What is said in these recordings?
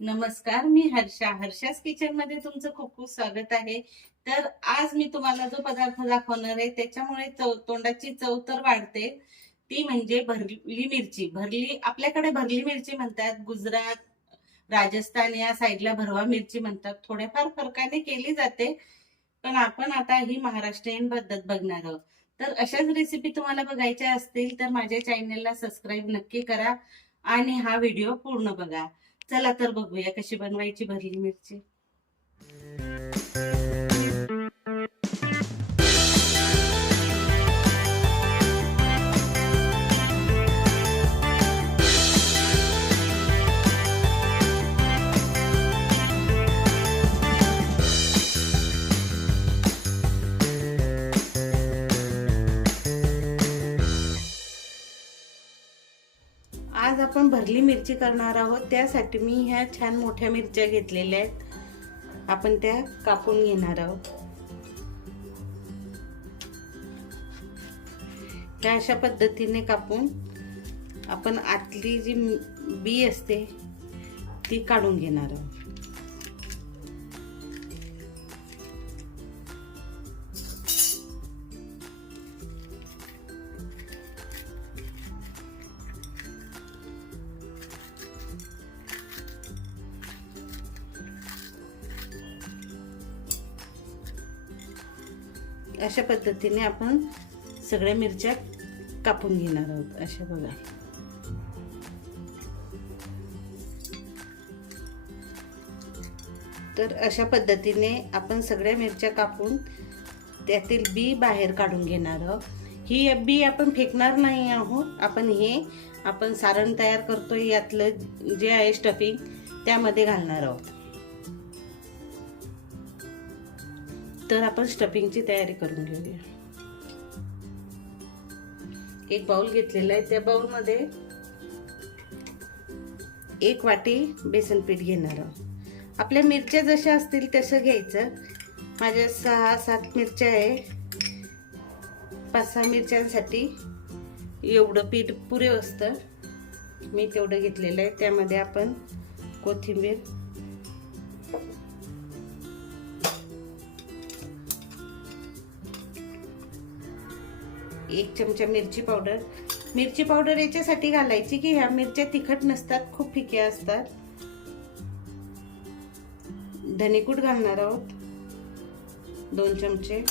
नमस्कार, मी हर्षास किचन मध्ये तुमचं खूप खूप स्वागत आहे. तर आज मी तुम्हाला जो पदार्थ दाखवणार आहे त्याच्यामुळे तोंडाची चव तर वाढते, ती म्हणजे भरली मिरची. आपल्याकडे भरली मिरची म्हणतात, गुजरात, राजस्थान या साईडला भरवा मिरची म्हणतात. थोड्याफार फरकाने केली जाते, पण आपण आता ही महाराष्ट्रीयन पद्धत बघणार आहोत. तर अशाच रेसिपी तुम्हाला बघायच्या असतील तर माझ्या चॅनलला सबस्क्राईब नक्की करा आणि हा व्हिडिओ पूर्ण बघा. चला तर बघूया कशी बनवायची भरली मिरची. आज आपण भरली मिरची करणार आहोत. त्यासाठी मी ह्या छान मोठ्या मिरच्या घेतलेल्या आहेत. आपण त्या कापून घेणार आहोत. त्या अशा पद्धतीने कापून आपण आतली जी बी असते ती काढून घेणार आहोत. अशा पद्धतीने आपण सगळ्या मिरच्या कापून घेणार आहोत. अशा बघा. तर अशा पद्धतीने आपण सगळ्या मिरच्या कापून त्यातील बी बाहेर काढून घेणार आहोत. ही बी आपण फेकणार नाही आहोत. आपण सारण तयार करतोय, यातलं जे आहे स्टफिंग त्यामध्ये घालणार आहोत. तर आपण स्टफिंगची तयारी करून घेऊया. एक बाउल घेतलेला आहे. त्या बाउल मध्ये 1 वाटी बेसन पीठ घेणार आहोत. आपल्या मिरच्या जशा असतील तसं घ्यायचं. माझ्या 6-7 मिरच्या आहे. 5-6 मिरच्यांसाठी एवढं पीठ पुरे असतं. मी तेवढं घेतलेलं आहे. त्यामध्ये आपण कोथिंबीर, एक चमचा मिरची पावडर याच्यासाठी घालायची की ह्या मिरच्या तिखट नसतात, खूप फिक्या असतात. धनेकूट घालणार आहोत 2 चमचे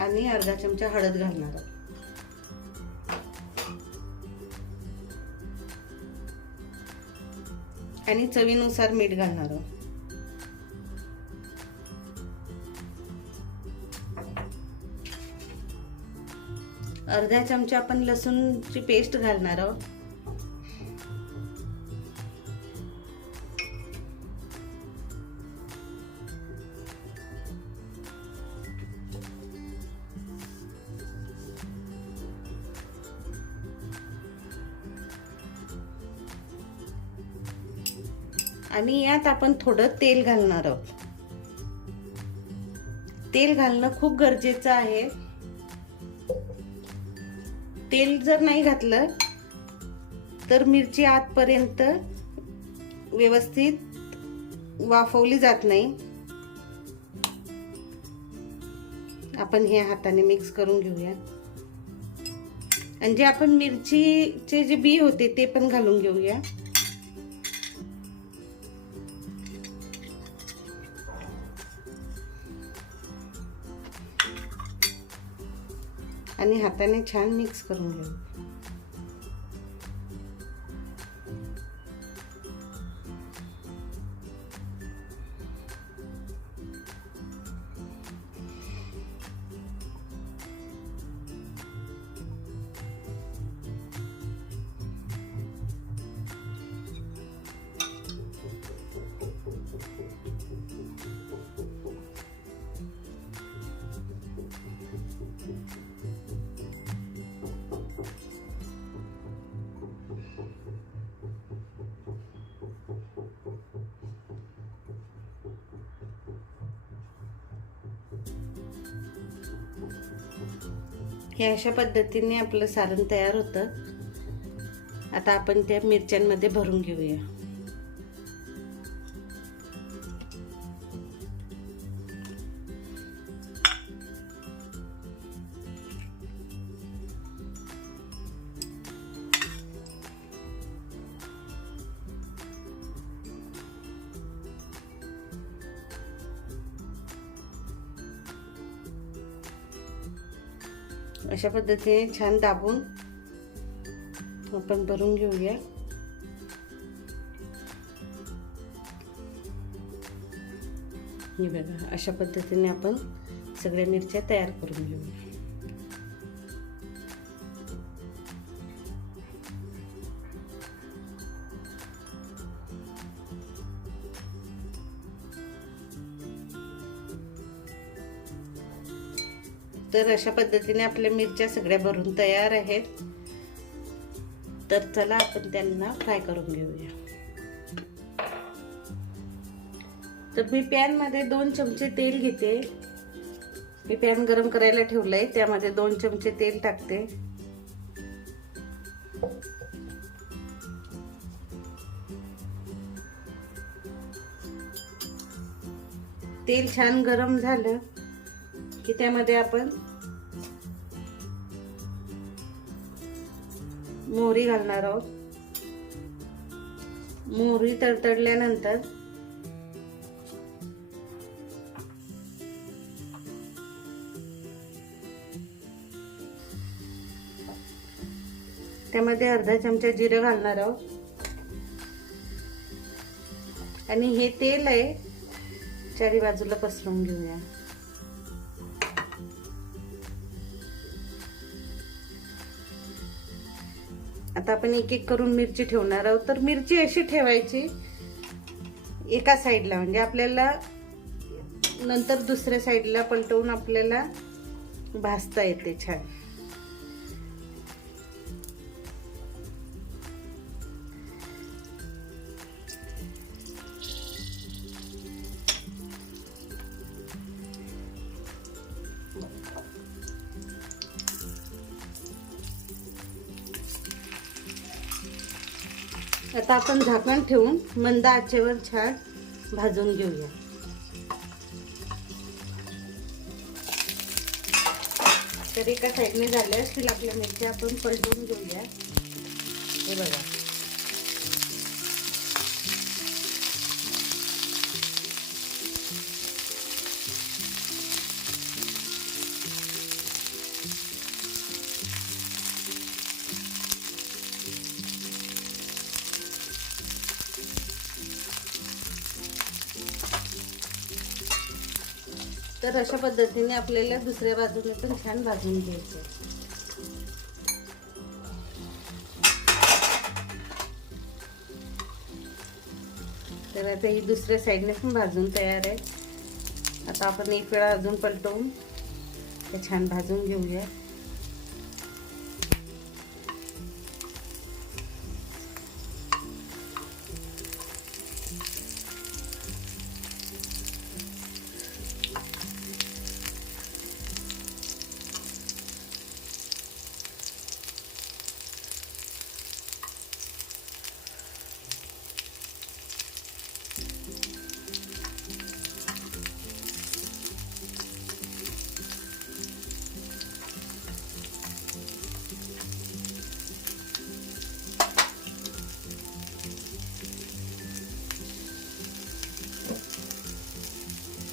आणि अर्धा चमचा हळद घालणार आहोत. आणि चवीनुसार मीठ घालणार आहोत. अर्धा चमचा आपण लसूणची पेस्ट घालणार आहोत. आणि यात आपण थोडं तेल घालणार आहोत. तेल घालणं खूप गरजेचं आहे. तेल जर नाही घातलं तर मिरची आतपर्यंत व्यवस्थित वाफवली जात नाही. आपण हे हाताने मिक्स करून घेऊया. आणि जे आपण मिरचीचे जे बी होते ते पण घालून घेऊया. आणि हाताने छान मिक्स करून घेऊ. हे अशा पद्धतीने आपलं सारण तयार होतं. आता आपण त्या मिरच्यांमध्ये भरून घेऊया. अशा पद्धतीने छान दाबून आपण भरून घेऊया. हे बघा, अशा पद्धतीने आपण सगळ्या मिरच्या तयार करून घेऊया. तर अशा पद्धतीने आपल्या मिरच्या सगळ्या भरून तयार आहेत. तर चला आपण त्यांना फ्राय करून घेऊया. तर मी पॅन मध्ये 2 चमचे तेल घेते. मी पॅन गरम करायला ठेवलंय, त्यामध्ये 2 चमचे तेल टाकते. तेल छान गरम झालं की त्यामध्ये आपण मोहरी घालणार आहोत. मोहरी तडतडल्यानंतर त्यामध्ये अर्धा चमचा जिरं घालणार आहोत. आणि हे तेल आहे चारी बाजूला पसरवून घेऊया. आता आपण एक एक करून मिरची ठेवणार आहोत. तर मिरची अशी ठेवायची एका साईडला, म्हणजे आपल्याला नंतर दुसऱ्या साईडला पलटवून आपल्याला भाजता येते छान. आता आपण झाकण ठेवून मंद आचेवर छान भाजून घेऊया. तर एका साईडने झाल्या असतील आपल्या मिरच्या, आपण पलटून घेऊया. हे बघा, तर अशा पद्धतीने आपल्याला दुसऱ्या बाजूने पण छान भाजून घ्यायचं. तर आता ही दुसऱ्या साईडने पण भाजून तयार आहे. आता आपण एक वेळा अजून पलटवून ते छान भाजून घेऊया.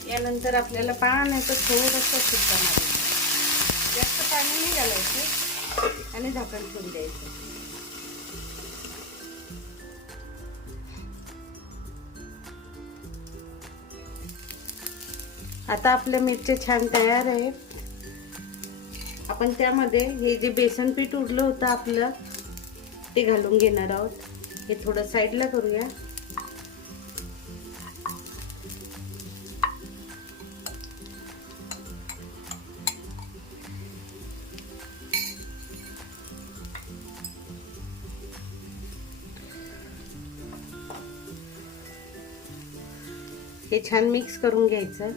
यानंतर आपल्याला पाण्याचं थोडंसं सुकं मारायचं, जास्त पाणी नाही घालायचं आणि झाकण ठेवून द्यायचं. आता आपल्या मिरच्या छान तयार आहे. आपण त्यामध्ये हे जे बेसन पीठ उरलं होतं आपलं ते घालून घेणार आहोत. हे थोडं साईडला करूया. हे छान मिक्स करून घ्यायचं.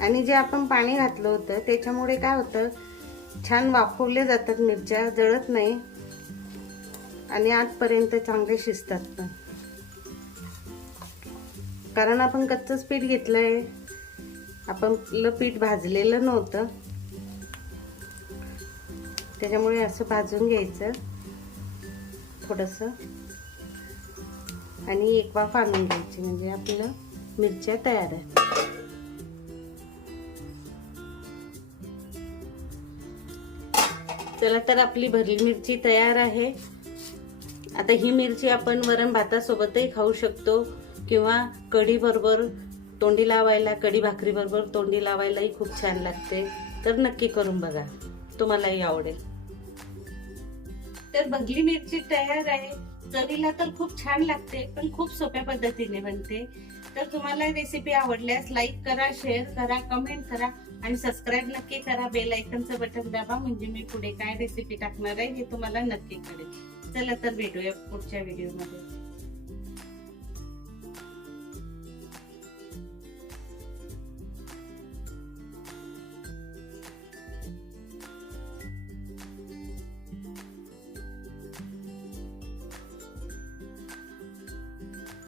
आणि जे आपण पाणी घातलं होतं त्याच्यामुळे काय होतं, छान वाफवल्या जातात मिरच्या, जळत नाही आणि आतपर्यंत चांगले शिजतात पण. कारण आपण कच्चंच पीठ घेतलंय, आपण पीठ भाजलेलं नव्हतं, त्याच्यामुळे असं भाजून घ्यायचं थोडंसं आणि एक वाफ आणून घ्यायची म्हणजे आपलं मिरच्या तयार आहे. चला तर आपली भरली मिरची तयार आहे. आता ही मिरची आपण वरण भातासोबतही खाऊ शकतो किंवा कढी बरोबर तोंडी लावायला, कढी भाकरी बरोबर तोंडी लावायलाही खूप छान लागते. तर नक्की करून बघा, तुम्हालाही आवडेल. तर भरली मिरची तयार आहे. चवीला तर खूप छान लागते, पण खूप सोप्या पद्धतीने बनते. तर तुम्हाला रेसिपी आवडल्यास लाईक करा, शेअर करा, कमेंट करा आणि सबस्क्राईब नक्की करा. बेल आयकॉनचं बटन दाबा म्हणजे मी पुढे काय रेसिपी टाकणार आहे हे तुम्हाला नक्की कळेल. चला तर भेटूया पुढच्या व्हिडिओमध्ये.